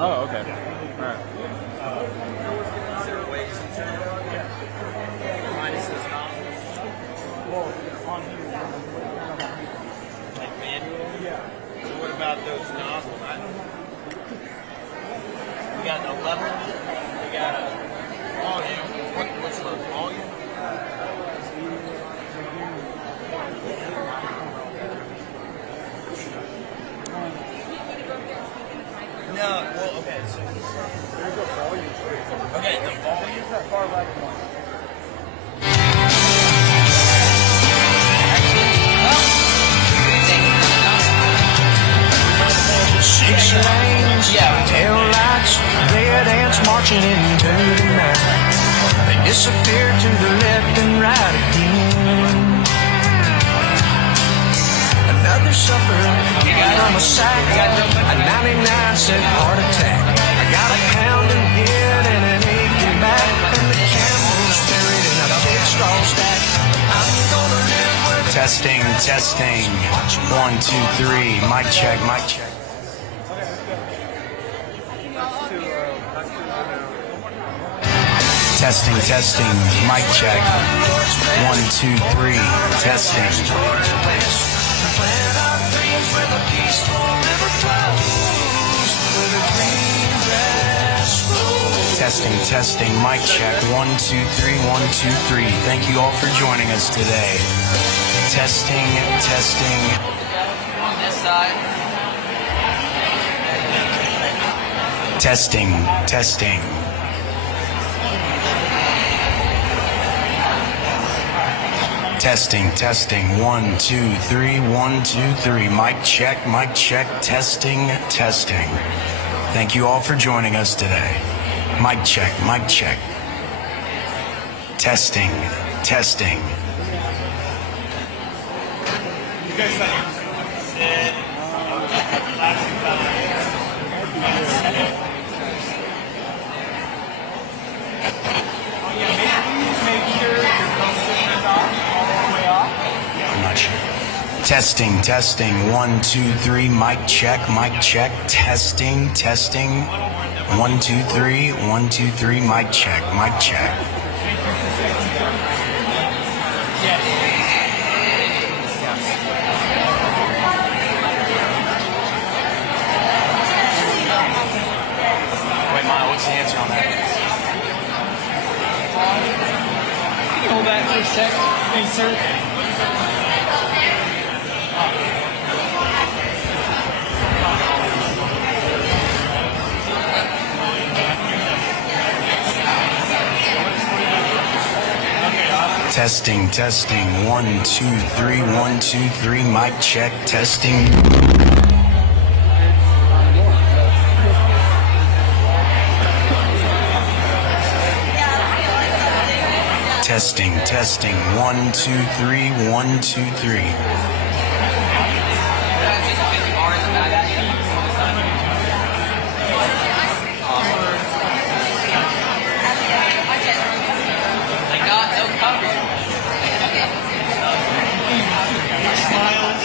Oh, okay. All right. Is there ways to turn it on? Minus those nozzles? Like manual? Yeah. So what about those nozzles? We got a level, we got a volume. What's the volume? No, well, okay, so there's a volume. Okay, the volume that far left one. Six lanes, tail lights, red ants marching into the night. They disappear to the left and right again. Another sufferer from a sack, a 99-cent heart attack. I got a pounding head and an aching back, and the camel's buried in a big straw stack. I'm gonna live with Testing. 1, 2, 3. Mic check. Testing. Mic check. 1, 2, 3. Testing. plant our dreams where the peaceful river flows, where the green grass grows. Testing. Mic check. 1, 2, 3. 1, 2, 3. Thank you all for joining us today. Testing. On this side. Testing. Testing. 1, 2, 3. 1, 2, 3. Mic check. Testing. Thank you all for joining us today. Mic check. Testing. Make sure your phone system's off, all the way off. I'm not sure. Testing. 1, 2, 3. Mic check. Testing. 1, 2, 3. 1, 2, 3. Mic check. Wait, Maya, what's the answer on that? Can you hold that for a sec? Hey, sir. Testing. 1, 2, 3. 1, 2, 3. Mic check. Testing. Testing. 1, 2, 3. 1, 2, 3. I got no coverage. Smiles.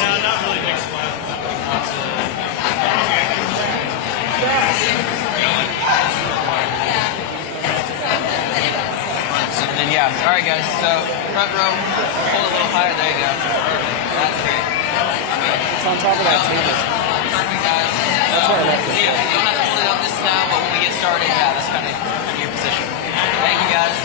No, not really big smiles. And yeah, all right, guys. So front row, hold a little higher. There you go. That's great. It's on top of that table. Perfect, guys. That's where I left it. You don't have to hold it up this now, but when we get started, yeah, that's kind of your position. Thank you, guys.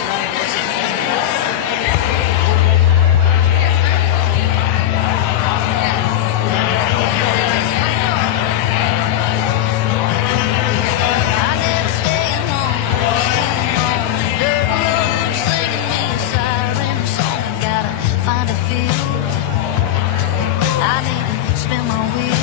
I need to spin my wheel.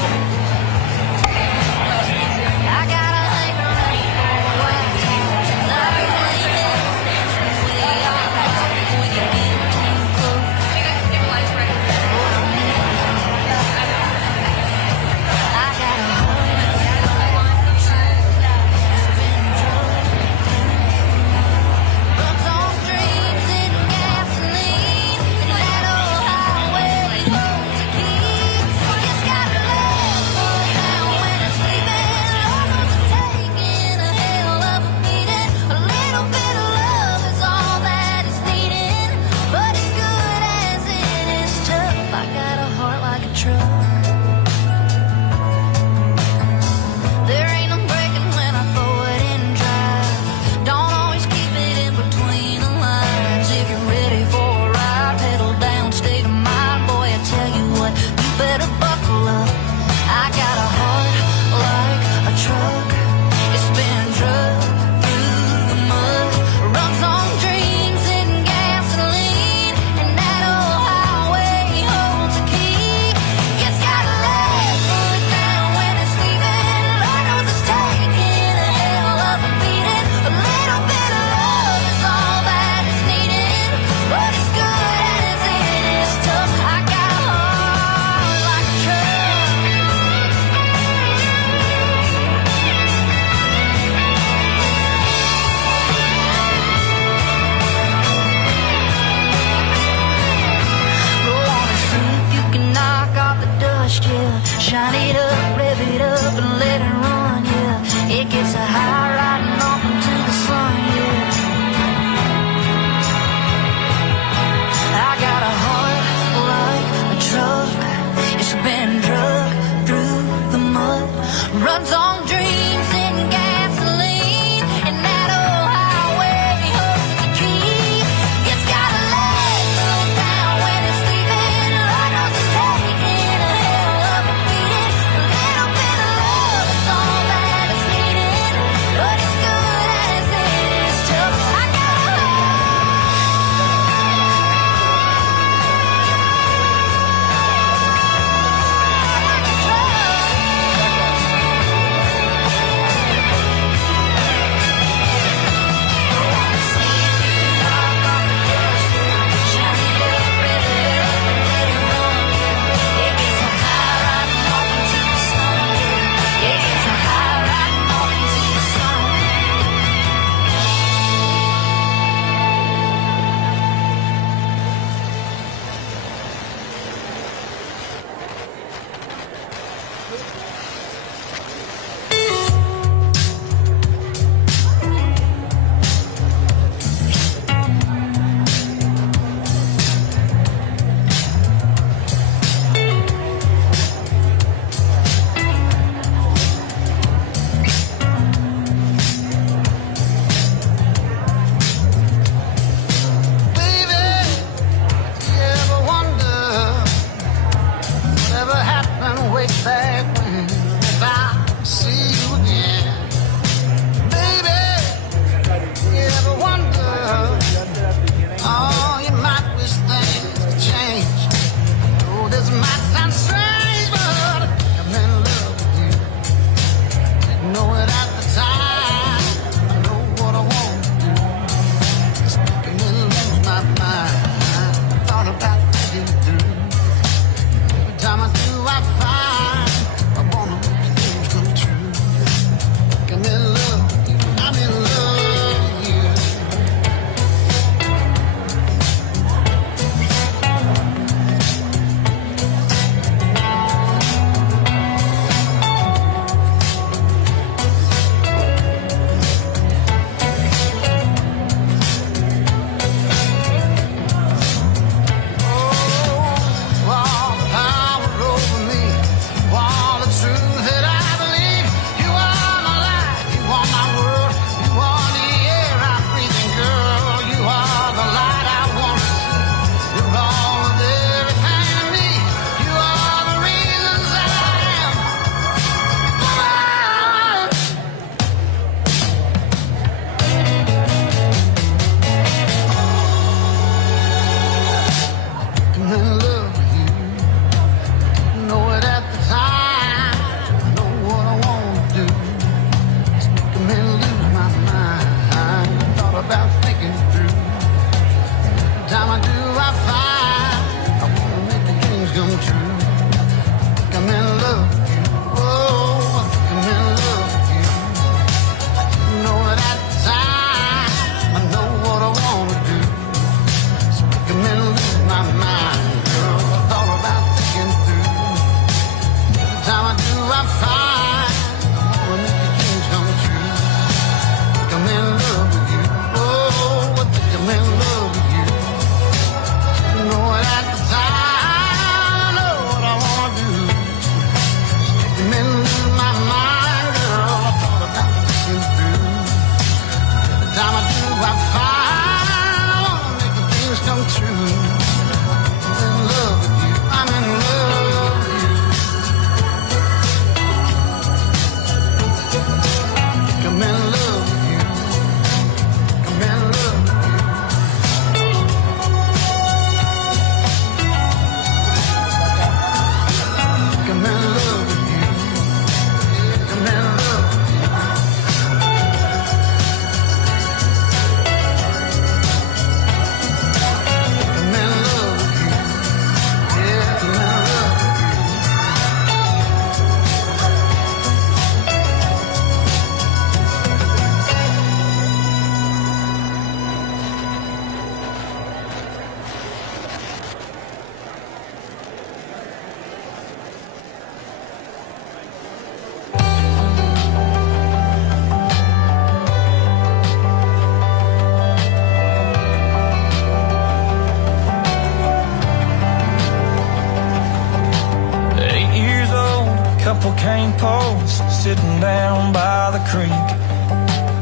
creek.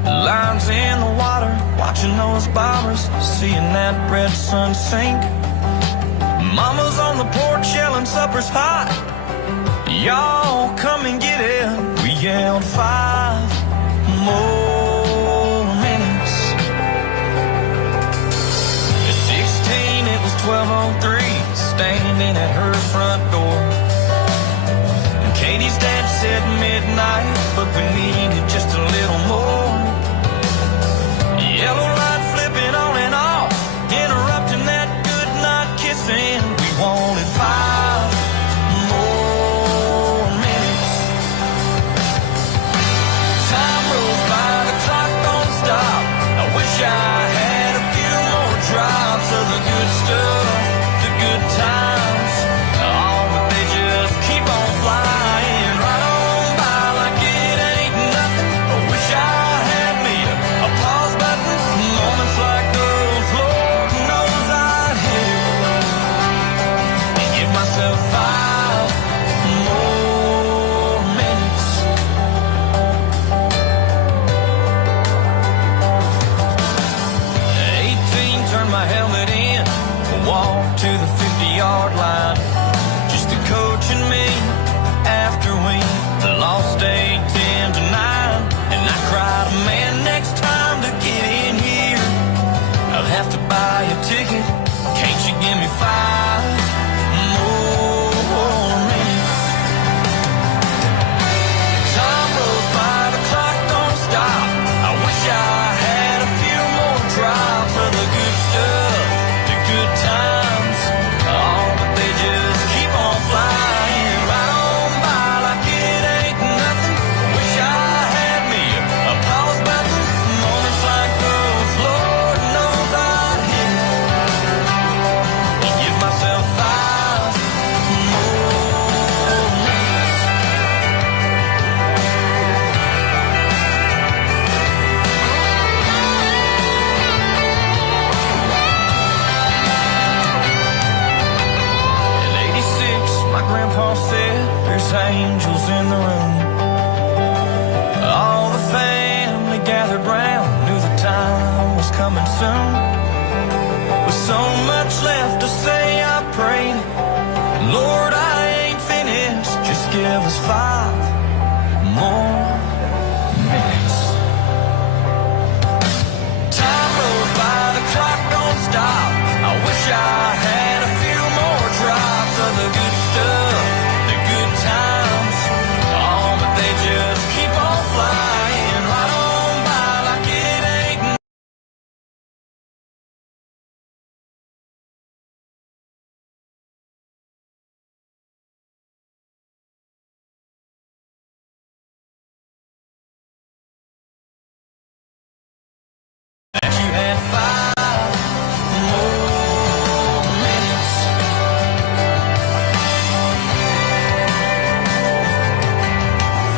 Lines in the water, watching those bombers, seeing that red sun sink. Mama's on the porch yelling supper's hot. Y'all come and get it. We yelled 5 more minutes. At 16 it was 12:03, standing at her front door. And Katie's dad said midnight, but we needed just a little more. Yellow light flipping on and off, interrupting that good night kissing. We wanted 5 more minutes. Time rolls by, the clock don't stop. I wish I had a few more drops of the good stuff, the good times. Oh, but they just keep on flying right on by like it ain't nothing. I wish I had me a pause button. Moments like those, Lord knows I'd hit and give myself 5 more minutes. 18, turned my helmet in, walked to the 50-yard line. Just the coach and me after we lost 8-10-9. And I cried, man, next time to get in here, I'll have to buy a ticket. Can't you give me 5 more minutes? Time rolls by, the clock don't stop. I wish I had a few more drops of the good stuff, the good times. Oh, but they just keep on flying right on by like it ain't nothing. Wish I had me a pause button. Moments like those, Lord knows I'd hit and give myself 5 more minutes. In 86, my grandpa said, there's angels in the room. All the family gathered round, knew the time was coming soon. With so much left to say, I prayed, Lord, I ain't finished, just give us 5 more minutes. Time rolls by, the clock don't stop. I wish I had a few more drops of the good stuff, the good times. Oh, but they just keep on flying right on by like it ain't. That you had 5 more minutes.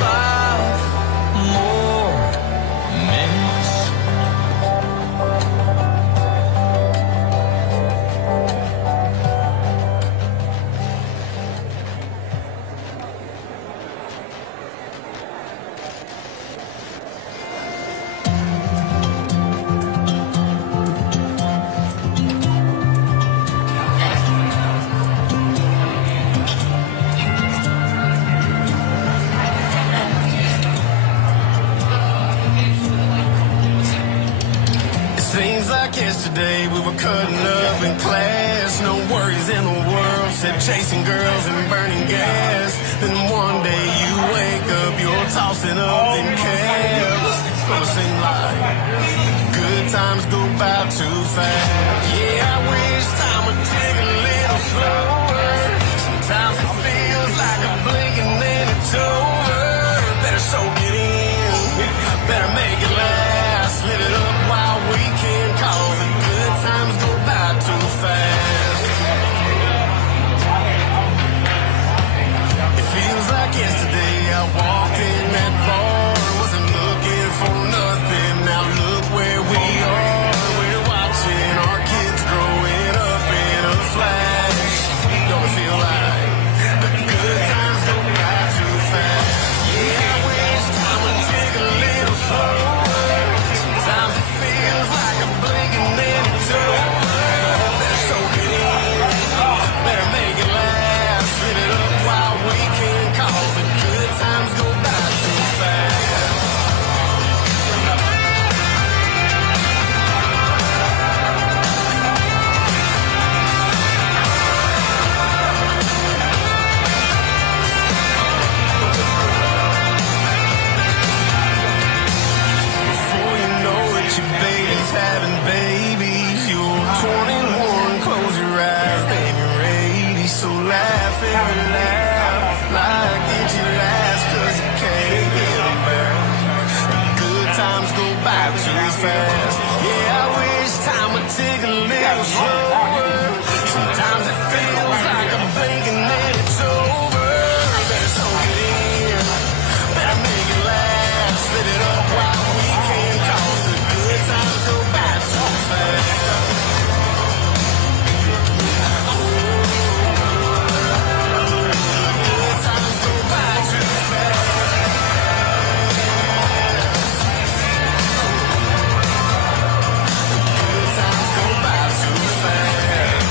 5 more minutes. It seems like yesterday we were cutting up in class. No worries in the world, said chasing girls and burning gas. Then one day you wake up, you're tossing up in cabs. It's gonna seem like good times go by too fast. Yeah, I wish time would take a little slower. Sometimes it feels like a blink and then it's over. Better soak it in, better make it last. Live it up while we can, cause the good times go by too fast. It feels like yesterday I walked in that bar, wasn't looking for nothing. Now look where we are, we're watching our having babies. You're 21, close your eyes, then you're 80. So laugh every laugh like it's your last, 'cause you can't get them back. Good times go by too fast. Yeah, I wish time would tick a little slower. Sometimes it feels like I'm thinking that it's over. Better soak it in, better make it last. Live it up while we can, 'cause the good times go by too fast. Good times go by too fast. Good times go by too fast.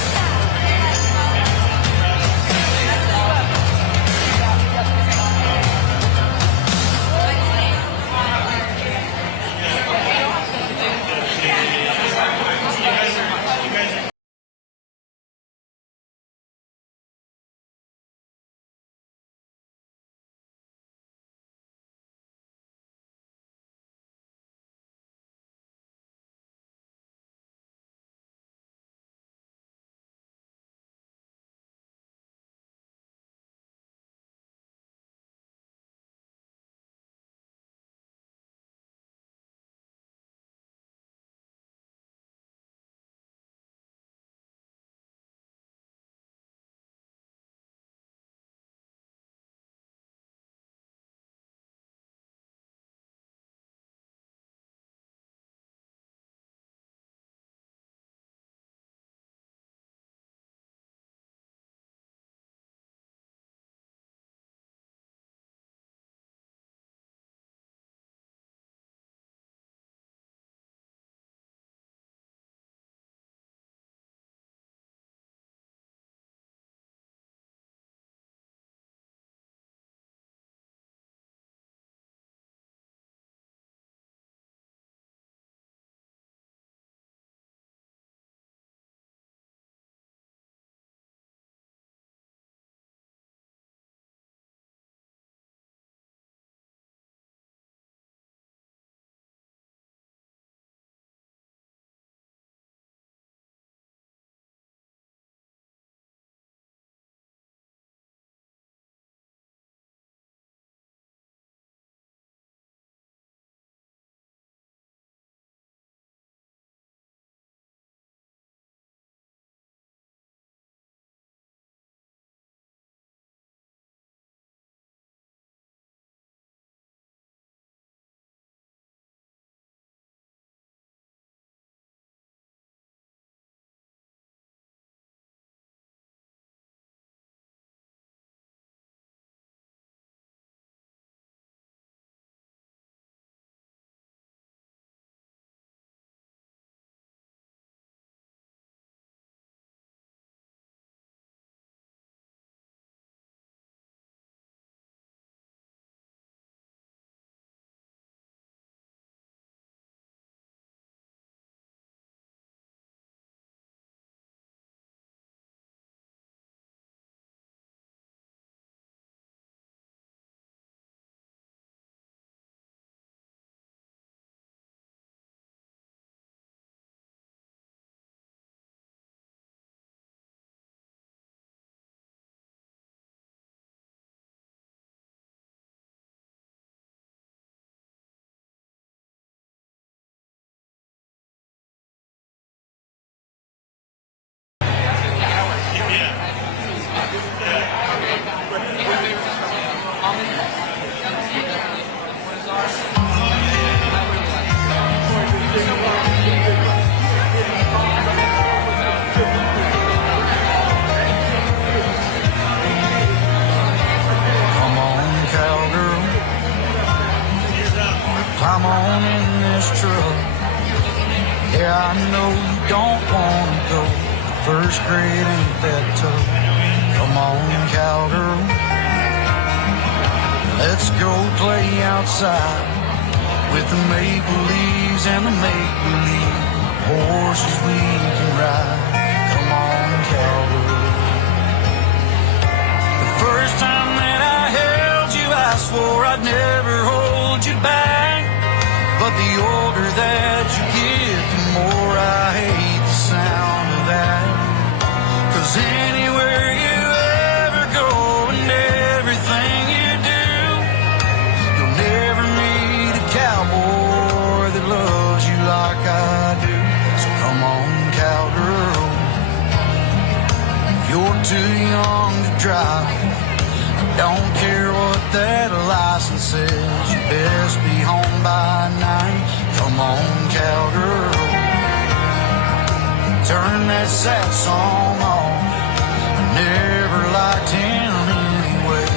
Climb on in this truck. Yeah, I know you don't wanna go. First grade ain't that tough. Come on, cowgirl. Let's go play outside with the maple leaves and the make-believe horses we can ride. Come on, cowgirl. The first time that I held you, I swore I'd never hold you back. But the older that you get, the I hate the sound of that. 'Cause anywhere you ever go and everything you do, you'll never meet a cowboy that loves you like I do. So come on, cowgirl, you're too young to drive. Don't care what that license says, you best be home by 9. Come on, cowgirl, turn that sad song on. Never liked him anyway,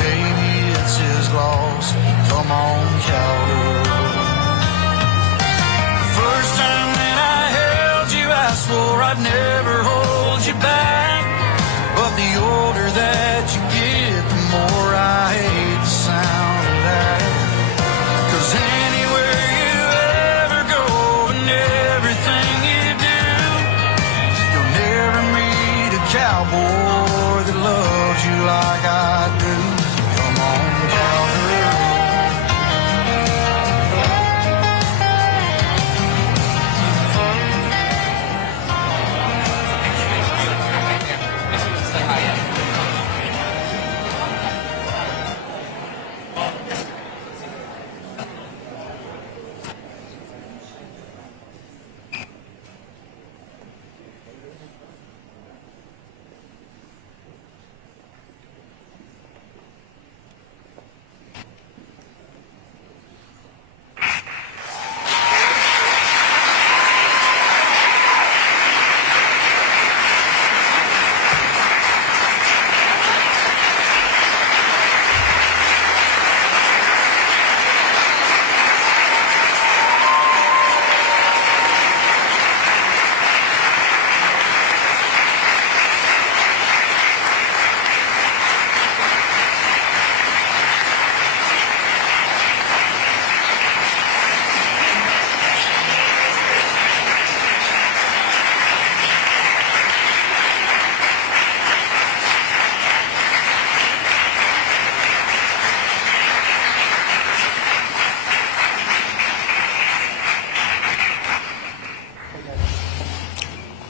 baby, it's his loss. Come on, cowgirl. The first time that I held you, I swore I'd never hold you back. But the older that you get, the more I hate the sound of that. 'Cause anywhere you ever go and everything you do, you'll never meet a cowboy that loves you like I do. Come on, cowgirl.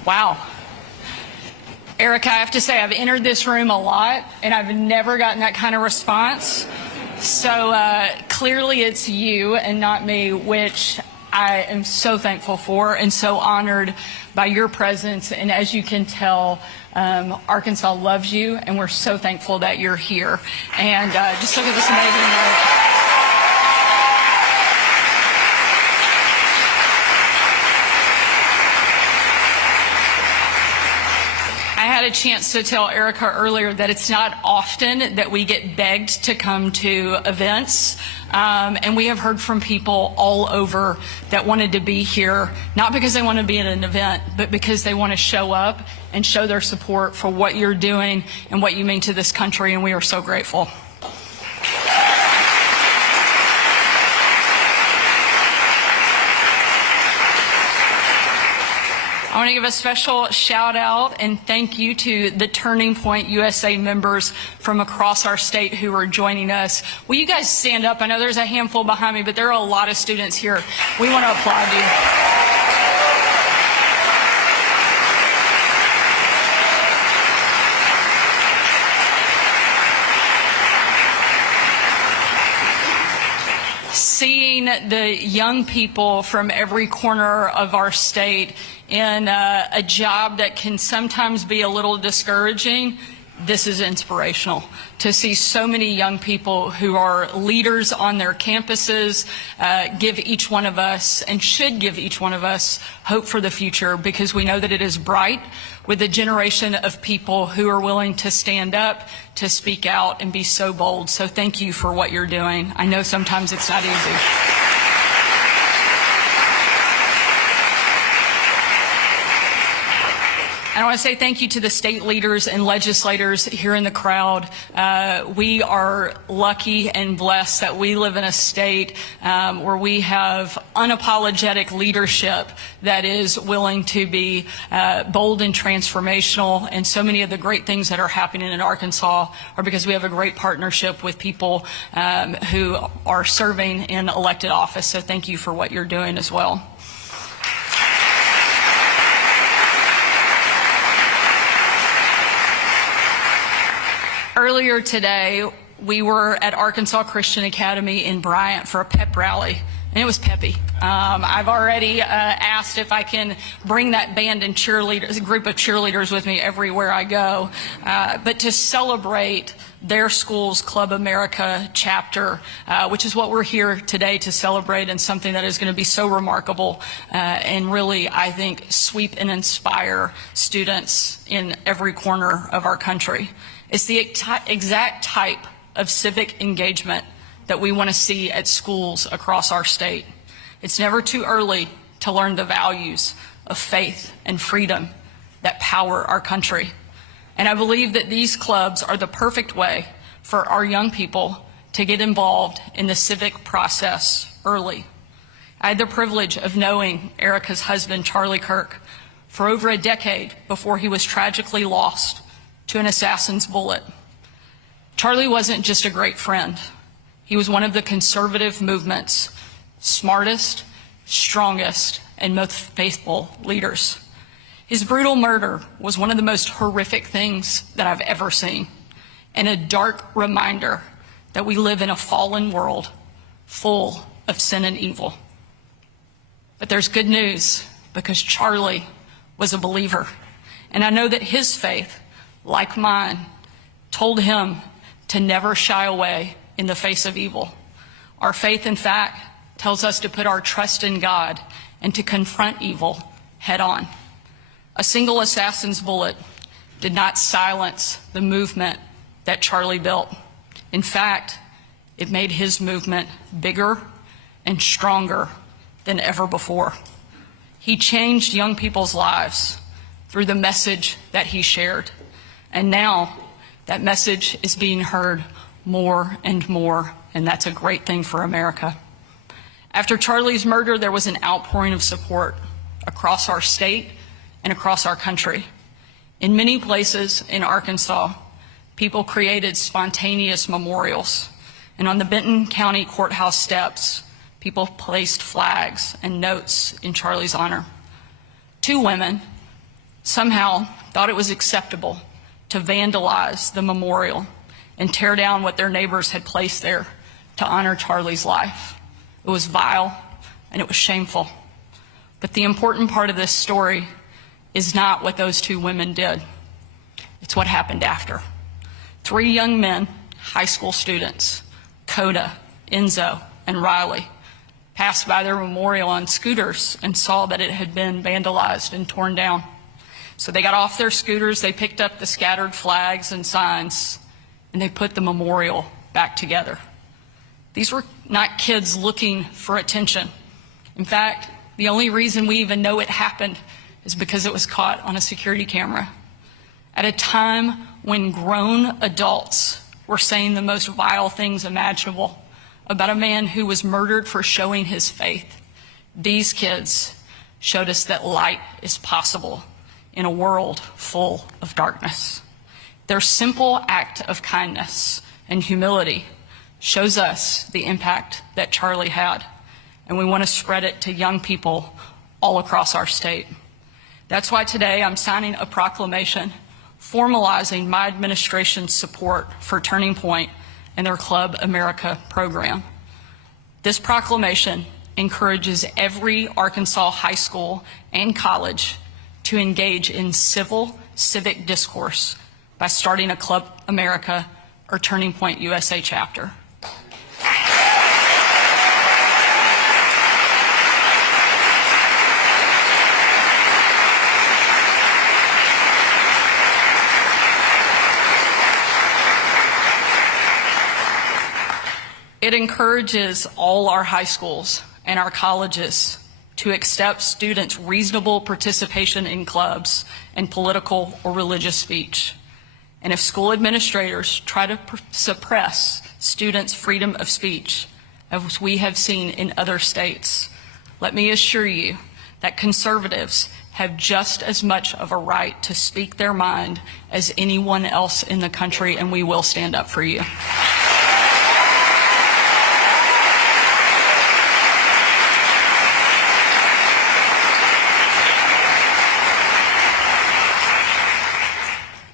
Wow. Erika, I have to say, I've entered this room a lot, and I've never gotten that kind of response. So clearly it's you and not me, which I am so thankful for and so honored by your presence. And as you can tell, Arkansas loves you, and we're so thankful that you're here. And just look at this amazing note. I had a chance to tell Erika earlier that it's not often that we get begged to come to events. And we have heard from people all over that wanted to be here, not because they want to be at an event, but because they want to show up and show their support for what you're doing and what you mean to this country, and we are so grateful. I want to give a special shout out and thank you to the Turning Point USA members from across our state who are joining us. Will you guys stand up? I know there's a handful behind me, but there are a lot of students here. We want to applaud you. Seeing the young people from every corner of our state in a job that can sometimes be a little discouraging, this is inspirational. To see so many young people who are leaders on their campuses give each one of us, and should give each one of us, hope for the future, because we know that it is bright with a generation of people who are willing to stand up, to speak out, and be so bold. So thank you for what you're doing. I know sometimes it's not easy. And I want to say thank you to the state leaders and legislators here in the crowd. We are lucky and blessed that we live in a state where we have unapologetic leadership that is willing to be bold and transformational. And so many of the great things that are happening in Arkansas are because we have a great partnership with people who are serving in elected office. So thank you for what you're doing as well. Earlier today, we were at Arkansas Christian Academy in Bryant for a pep rally, and it was peppy. I've already asked if I can bring that band and cheerleaders, a group of cheerleaders with me everywhere I go, but to celebrate their school's Club America chapter, which is what we're here today to celebrate, and something that is going to be so remarkable and really, I think, sweep and inspire students in every corner of our country. It's the exact type of civic engagement that we want to see at schools across our state. It's never too early to learn the values of faith and freedom that power our country. And I believe that these clubs are the perfect way for our young people to get involved in the civic process early. I had the privilege of knowing Erika's husband, Charlie Kirk, for over a decade before he was tragically lost to an assassin's bullet. Charlie wasn't just a great friend. He was one of the conservative movement's smartest, strongest, and most faithful leaders. His brutal murder was one of the most horrific things that I've ever seen, and a dark reminder that we live in a fallen world full of sin and evil. But there's good news, because Charlie was a believer, and I know that his faith, like mine, told him to never shy away in the face of evil. Our faith, in fact, tells us to put our trust in God and to confront evil head on. A single assassin's bullet did not silence the movement that Charlie built. In fact, it made his movement bigger and stronger than ever before. He changed young people's lives through the message that he shared. And now that message is being heard more and more, and that's a great thing for America. After Charlie's murder, there was an outpouring of support across our state and across our country. In many places in Arkansas, people created spontaneous memorials, and on the Benton County Courthouse steps, people placed flags and notes in Charlie's honor. Two women somehow thought it was acceptable to vandalize the memorial and tear down what their neighbors had placed there to honor Charlie's life. It was vile and it was shameful. But the important part of this story is not what those two women did. It's what happened after. Three young men, high school students, Coda, Enzo, and Riley, passed by their memorial on scooters and saw that it had been vandalized and torn down. So they got off their scooters, they picked up the scattered flags and signs, and they put the memorial back together. These were not kids looking for attention. In fact, the only reason we even know it happened is because it was caught on a security camera. At a time when grown adults were saying the most vile things imaginable about a man who was murdered for showing his faith, these kids showed us that light is possible in a world full of darkness. Their simple act of kindness and humility shows us the impact that Charlie had, and we want to spread it to young people all across our state. That's why today I'm signing a proclamation formalizing my administration's support for Turning Point and their Club America program. This proclamation encourages every Arkansas high school and college to engage in civic discourse by starting a Club America or Turning Point USA chapter. It encourages all our high schools and our colleges to accept students' reasonable participation in clubs and political or religious speech. And if school administrators try to suppress students' freedom of speech, as we have seen in other states, let me assure you that conservatives have just as much of a right to speak their mind as anyone else in the country, and we will stand up for you.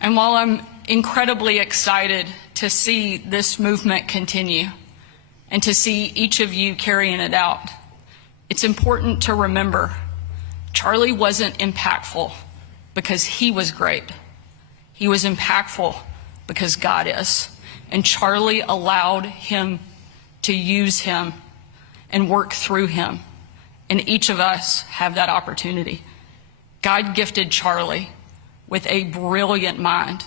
And while I'm incredibly excited to see this movement continue and to see each of you carrying it out. It's important to remember, Charlie wasn't impactful because he was great. He was impactful because God is. And Charlie allowed him to use him and work through him. And each of us have that opportunity. God gifted Charlie with a brilliant mind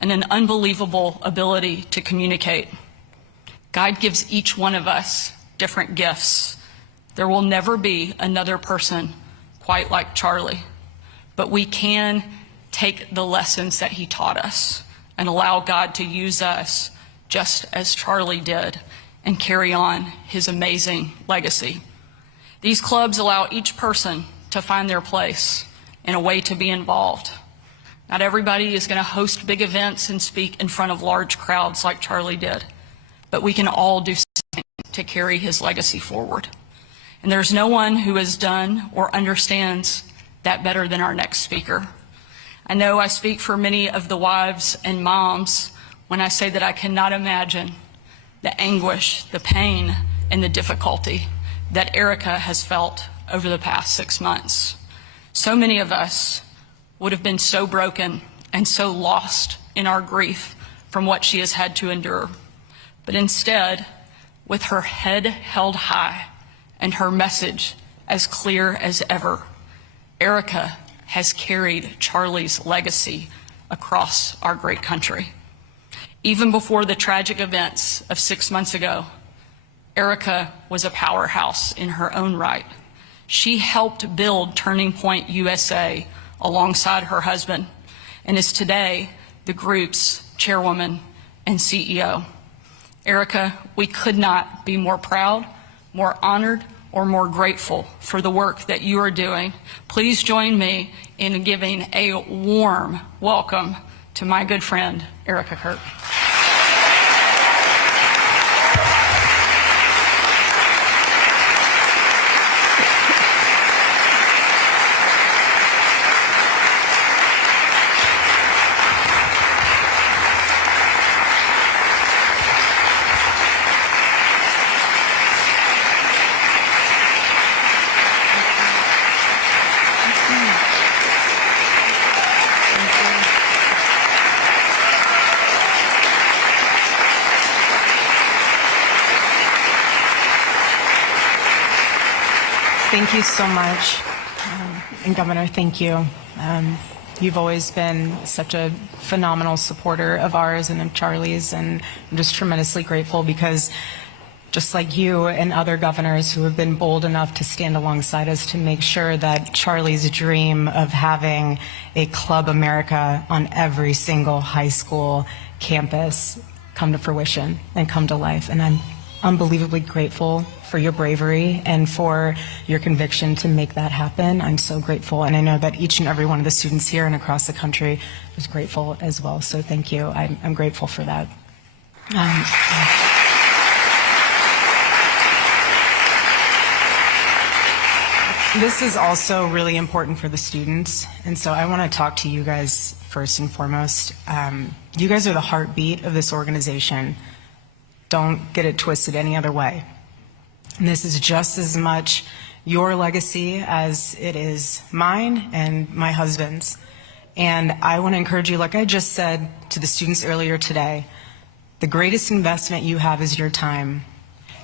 and an unbelievable ability to communicate. God gives each one of us different gifts. There will never be another person quite like Charlie, but we can take the lessons that he taught us and allow God to use us just as Charlie did and carry on his amazing legacy. These clubs allow each person to find their place in a way to be involved. Not everybody is going to host big events and speak in front of large crowds like Charlie did, but we can all do something to carry his legacy forward. And there's no one who has done or understands that better than our next speaker. I know I speak for many of the wives and moms when I say that I cannot imagine the anguish, the pain, and the difficulty that Erika has felt over the past 6 months. So many of us would have been so broken and so lost in our grief from what she has had to endure. But instead, with her head held high and her message as clear as ever, Erika has carried Charlie's legacy across our great country. Even before the tragic events of 6 months ago, Erika was a powerhouse in her own right. She helped build Turning Point USA alongside her husband and is today the group's chairwoman and CEO. Erika, we could not be more proud, more honored, or more grateful for the work that you are doing. Please join me in giving a warm welcome to my good friend, Erika Kirk. Thank you so much. And Governor, thank you. You've always been such a phenomenal supporter of ours and of Charlie's, and I'm just tremendously grateful because just like you and other governors who have been bold enough to stand alongside us to make sure that Charlie's dream of having a Club America on every single high school campus come to fruition and come to life. And I'm unbelievably grateful for your bravery and for your conviction to make that happen. I'm so grateful, and I know that each and every one of the students here and across the country is grateful as well, so thank you. I'm grateful for that. This is also really important for the students, and so I want to talk to you guys first and foremost. You guys are the heartbeat of this organization. Don't get it twisted any other way. And this is just as much your legacy as it is mine and my husband's. And I want to encourage you, like I just said to the students earlier today, the greatest investment you have is your time.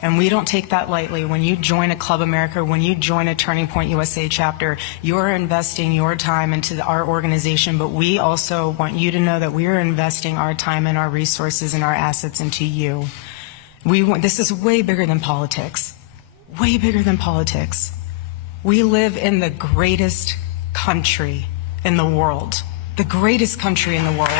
And we don't take that lightly. When you join a Club America, when you join a Turning Point USA chapter, you're investing your time into our organization, but we also want you to know that we are investing our time and our resources and our assets into you. This is way bigger than politics. Way bigger than politics. We live in the greatest country in the world. The greatest country in the world.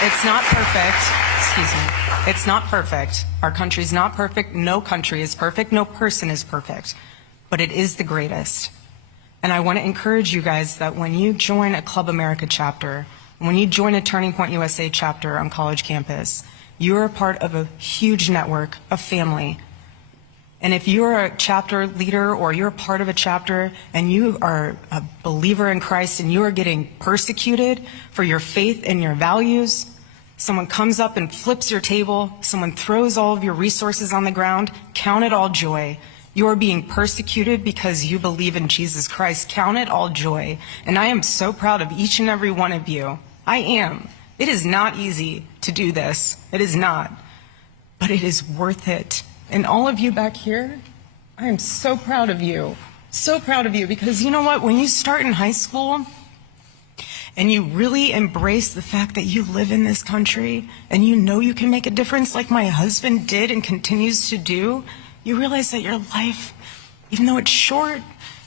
It's not perfect. Excuse me. It's not perfect. Our country's not perfect. No country is perfect. No person is perfect. But it is the greatest. And I want to encourage you guys that when you join a Club America chapter, when you join a Turning Point USA chapter on college campus, you are a part of a huge network, a family. And if you're a chapter leader or you're a part of a chapter and you are a believer in Christ and you are getting persecuted for your faith and your values, someone comes up and flips your table, someone throws all of your resources on the ground, count it all joy. You are being persecuted because you believe in Jesus Christ. Count it all joy. And I am so proud of each and every one of you. I am. It is not easy to do this. It is not. But it is worth it. And all of you back here, I am so proud of you. So proud of you, because you know what? When you start in high school and you really embrace the fact that you live in this country and you know you can make a difference like my husband did and continues to do, you realize that your life, even though it's short,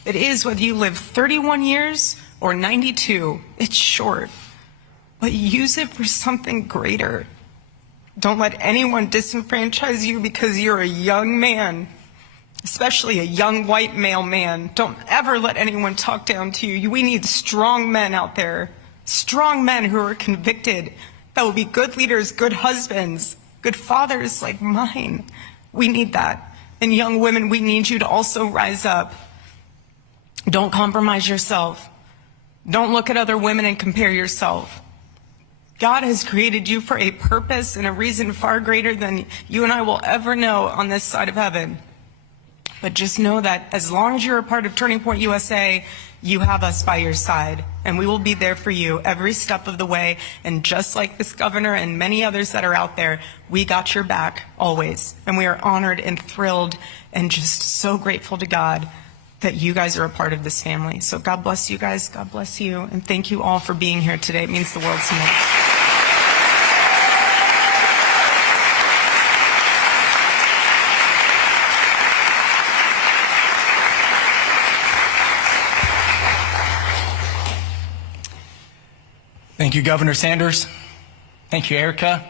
it is, whether you live 31 years or 92, it's short. But use it for something greater. Don't let anyone disenfranchise you because you're a young man, especially a young white male man. Don't ever let anyone talk down to you. We need strong men out there, strong men who are convicted, that will be good leaders, good husbands, good fathers like mine. We need that. And young women, we need you to also rise up. Don't compromise yourself. Don't look at other women and compare yourself. God has created you for a purpose and a reason far greater than you and I will ever know on this side of heaven. But just know that as long as you're a part of Turning Point USA, you have us by your side, and we will be there for you every step of the way. And just like this governor and many others that are out there, we got your back always. And we are honored and thrilled and just so grateful to God that you guys are a part of this family. So God bless you guys. God bless you. And thank you all for being here today. It means the world to me. Thank you, Governor Sanders. Thank you, Erika.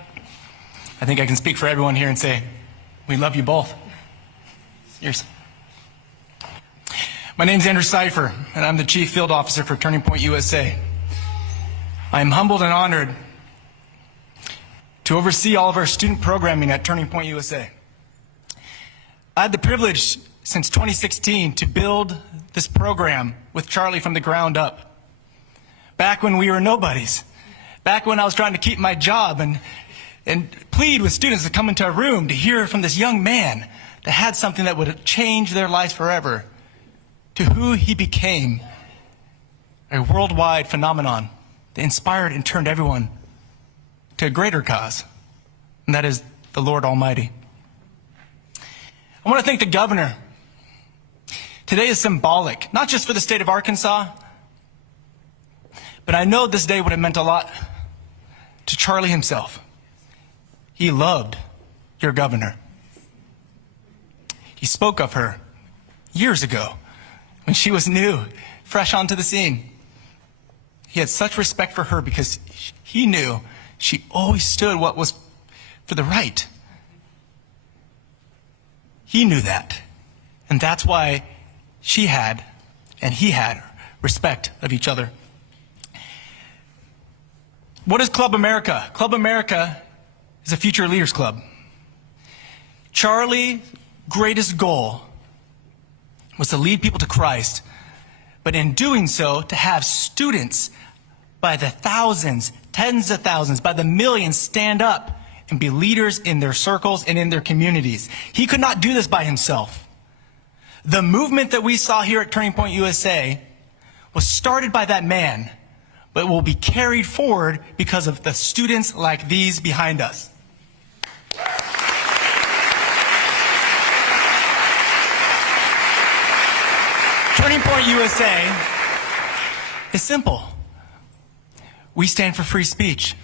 I think I can speak for everyone here and say, we love you both. Cheers. My name's Andrew Cipher, and I'm the Chief Field Officer for Turning Point USA. I am humbled and honored to oversee all of our student programming at Turning Point USA. I had the privilege since 2016 to build this program with Charlie from the ground up. Back when we were nobodies, back when I was trying to keep my job and plead with students to come into a room to hear from this young man that had something that would change their lives forever, to who he became, a worldwide phenomenon that inspired and turned everyone to a greater cause, and that is the Lord Almighty. I want to thank the governor. Today is symbolic, not just for the state of Arkansas, but I know this day would have meant a lot to Charlie himself. He loved your governor. He spoke of her years ago when she was new, fresh onto the scene. He had such respect for her because he knew she always stood what was for the right. He knew that. And that's why she had and he had respect of each other. What is Club America? Club America is a future leaders club. Charlie's greatest goal was to lead people to Christ, but in doing so, to have students by the thousands, tens of thousands, by the millions stand up and be leaders in their circles and in their communities. He could not do this by himself. The movement that we saw here at Turning Point USA was started by that man, but will be carried forward because of the students like these behind us. Turning Point USA is simple. We stand for free speech.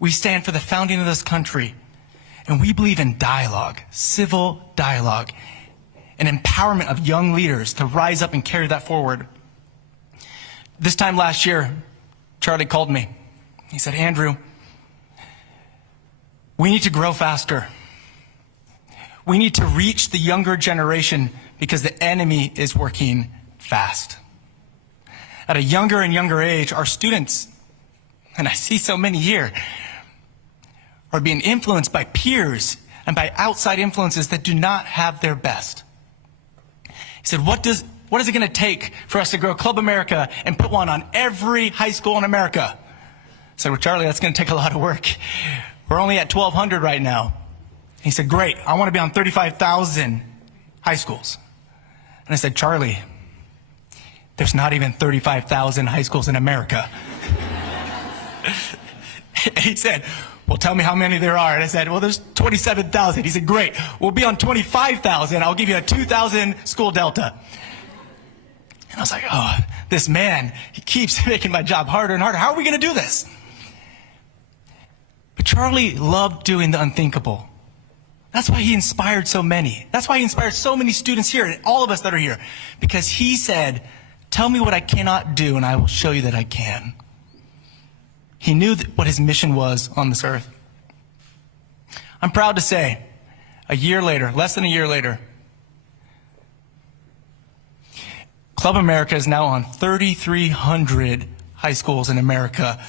We stand for the founding of this country. And we believe in dialogue, civil dialogue, and empowerment of young leaders to rise up and carry that forward. This time last year, Charlie called me. He said, Andrew, we need to grow faster. We need to reach the younger generation because the enemy is working fast. At a younger and younger age, our students, and I see so many here, are being influenced by peers and by outside influences that do not have their best. He said, what is it going to take for us to grow Club America and put one on every high school in America? I said, well, Charlie, that's going to take a lot of work. We're only at 1,200 right now. He said, great, I want to be on 35,000 high schools. And I said, Charlie, there's not even 35,000 high schools in America. He said, well, tell me how many there are. And I said, well, there's 27,000. He said, great, we'll be on 25,000. I'll give you a 2,000 school delta. And I was like, oh, this man, he keeps making my job harder and harder. How are we going to do this? But Charlie loved doing the unthinkable. That's why he inspired so many. That's why he inspired so many students here and all of us that are here. Because he said, tell me what I cannot do and I will show you that I can. He knew what his mission was on this earth. I'm proud to say, a year later, less than a year later, Club America is now on 3,300 high schools in America.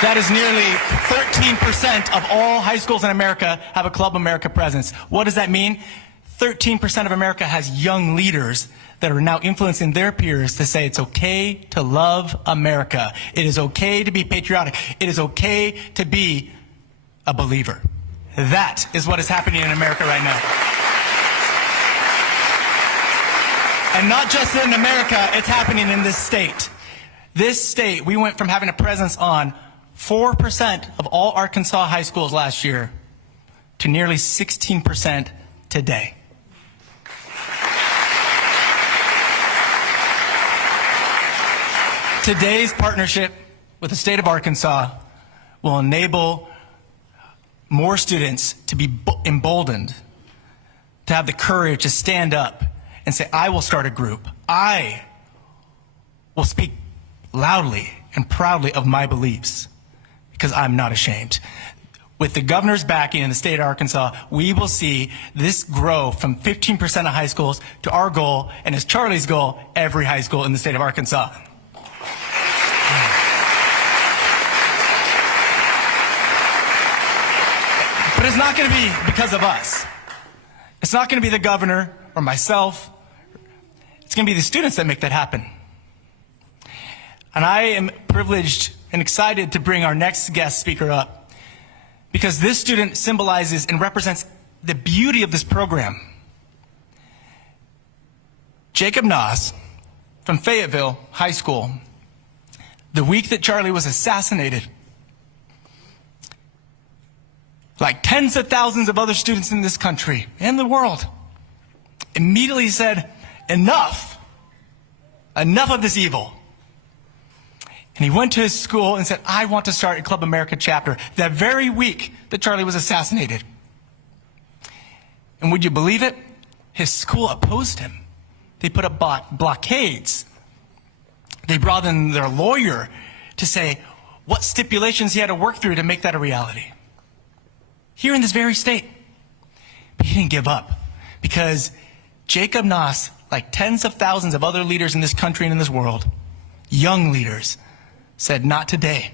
That is nearly 13% of all high schools in America have a Club America presence. What does that mean? 13% of America has young leaders that are now influencing their peers to say it's okay to love America. It is okay to be patriotic. It is okay to be a believer. That is what is happening in America right now. And not just in America, it's happening in this state. This state, we went from having a presence on 4% of all Arkansas high schools last year to nearly 16% today. Today's partnership with the state of Arkansas will enable more students to be emboldened, to have the courage to stand up and say, I will start a group. I will speak loudly and proudly of my beliefs because I'm not ashamed. With the governor's backing in the state of Arkansas, we will see this grow from 15% of high schools to our goal, and as Charlie's goal, every high school in the state of Arkansas. But it's not going to be because of us. It's not going to be the governor or myself. It's going to be the students that make that happen. And I am privileged and excited to bring our next guest speaker up because this student symbolizes and represents the beauty of this program. Jacob Noss from Fayetteville High School, the week that Charlie was assassinated, like tens of thousands of other students in this country and the world, immediately said, enough of this evil. And he went to his school and said, I want to start a Club America chapter that very week that Charlie was assassinated. And would you believe it? His school opposed him. They put up blockades. They brought in their lawyer to say what stipulations he had to work through to make that a reality. Here in this very state. But he didn't give up because Jacob Noss, like tens of thousands of other leaders in this country and in this world, young leaders, said, not today.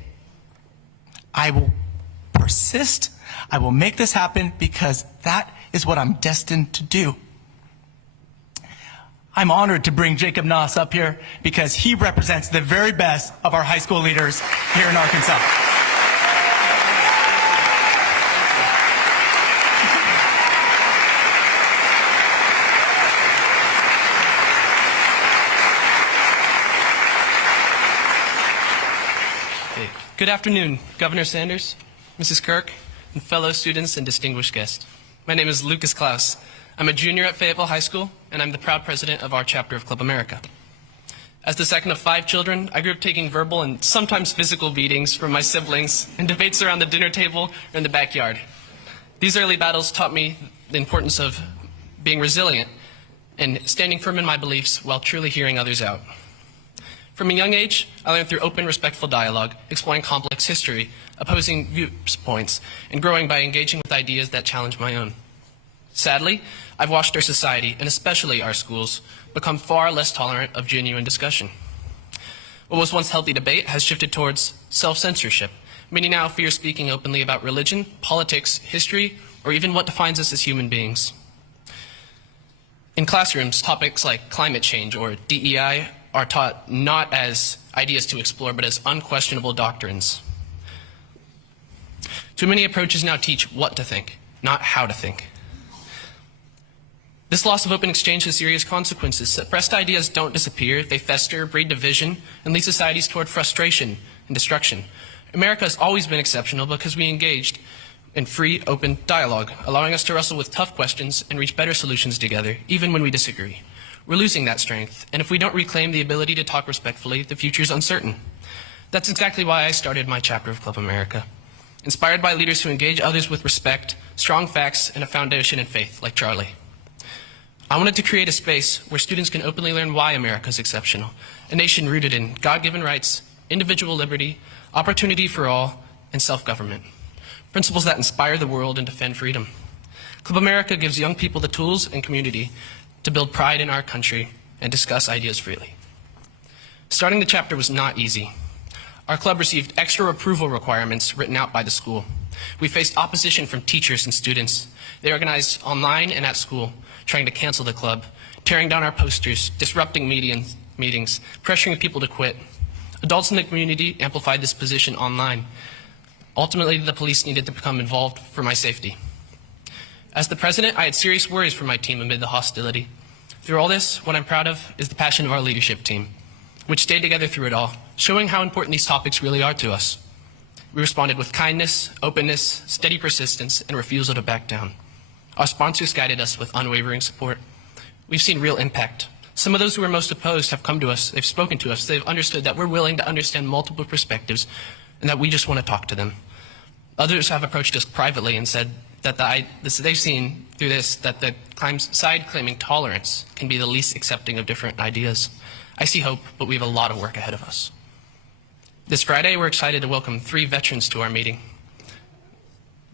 I will persist. I will make this happen because that is what I'm destined to do. I'm honored to bring Jacob Noss up here because he represents the very best of our high school leaders here in Arkansas. Good afternoon, Governor Sanders, Mrs. Kirk, and fellow students and distinguished guests. My name is Lucas Klaus. I'm a junior at Fayetteville High School, and I'm the proud president of our chapter of Club America. As the second of 5 children, I grew up taking verbal and sometimes physical beatings from my siblings in debates around the dinner table or in the backyard. These early battles taught me the importance of being resilient and standing firm in my beliefs while truly hearing others out. From a young age, I learned through open, respectful dialogue, exploring complex history, opposing viewpoints, and growing by engaging with ideas that challenge my own. Sadly, I've watched our society, and especially our schools, become far less tolerant of genuine discussion. What was once healthy debate has shifted towards self-censorship, meaning now fear speaking openly about religion, politics, history, or even what defines us as human beings. In classrooms, topics like climate change or DEI are taught not as ideas to explore, but as unquestionable doctrines. Too many approaches now teach what to think, not how to think. This loss of open exchange has serious consequences. Suppressed ideas don't disappear, they fester, breed division, and lead societies toward frustration and destruction. America has always been exceptional because we engaged in free, open dialogue, allowing us to wrestle with tough questions and reach better solutions together, even when we disagree. We're losing that strength, and if we don't reclaim the ability to talk respectfully, the future is uncertain. That's exactly why I started my chapter of Club America, inspired by leaders who engage others with respect, strong facts, and a foundation in faith, like Charlie. I wanted to create a space where students can openly learn why America is exceptional, a nation rooted in God-given rights, individual liberty, opportunity for all, and self-government. Principles that inspire the world and defend freedom. Club America gives young people the tools and community to build pride in our country and discuss ideas freely. Starting the chapter was not easy. Our club received extra approval requirements written out by the school. We faced opposition from teachers and students. They organized online and at school, trying to cancel the club, tearing down our posters, disrupting meetings, pressuring people to quit. Adults in the community amplified this position online. Ultimately, the police needed to become involved for my safety. As the president, I had serious worries for my team amid the hostility. Through all this, what I'm proud of is the passion of our leadership team, which stayed together through it all, showing how important these topics really are to us. We responded with kindness, openness, steady persistence, and refusal to back down. Our sponsors guided us with unwavering support. We've seen real impact. Some of those who were most opposed have come to us, they've spoken to us, they've understood that we're willing to understand multiple perspectives and that we just want to talk to them. Others have approached us privately and said that they've seen through this that the side claiming tolerance can be the least accepting of different ideas. I see hope, but we have a lot of work ahead of us. This Friday, we're excited to welcome 3 veterans to our meeting.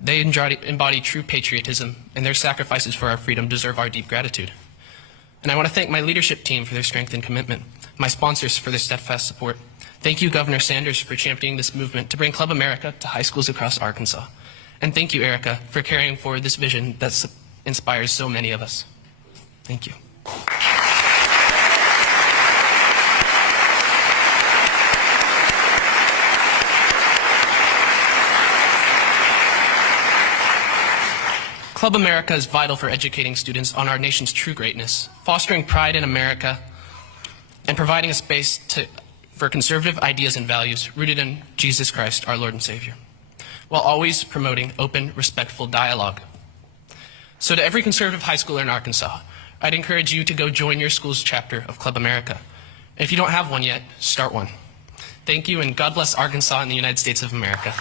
They embody true patriotism, and their sacrifices for our freedom deserve our deep gratitude. And I want to thank my leadership team for their strength and commitment, my sponsors for their steadfast support. Thank you, Governor Sanders, for championing this movement to bring Club America to high schools across Arkansas. And thank you, Erika, for carrying forward this vision that inspires so many of us. Thank you. Club America is vital for educating students on our nation's true greatness, fostering pride in America, and providing a space for conservative ideas and values rooted in Jesus Christ, our Lord and Savior, while always promoting open, respectful dialogue. So to every conservative high schooler in Arkansas, I'd encourage you to go join your school's chapter of Club America. And if you don't have one yet, start one. Thank you, and God bless Arkansas and the United States of America.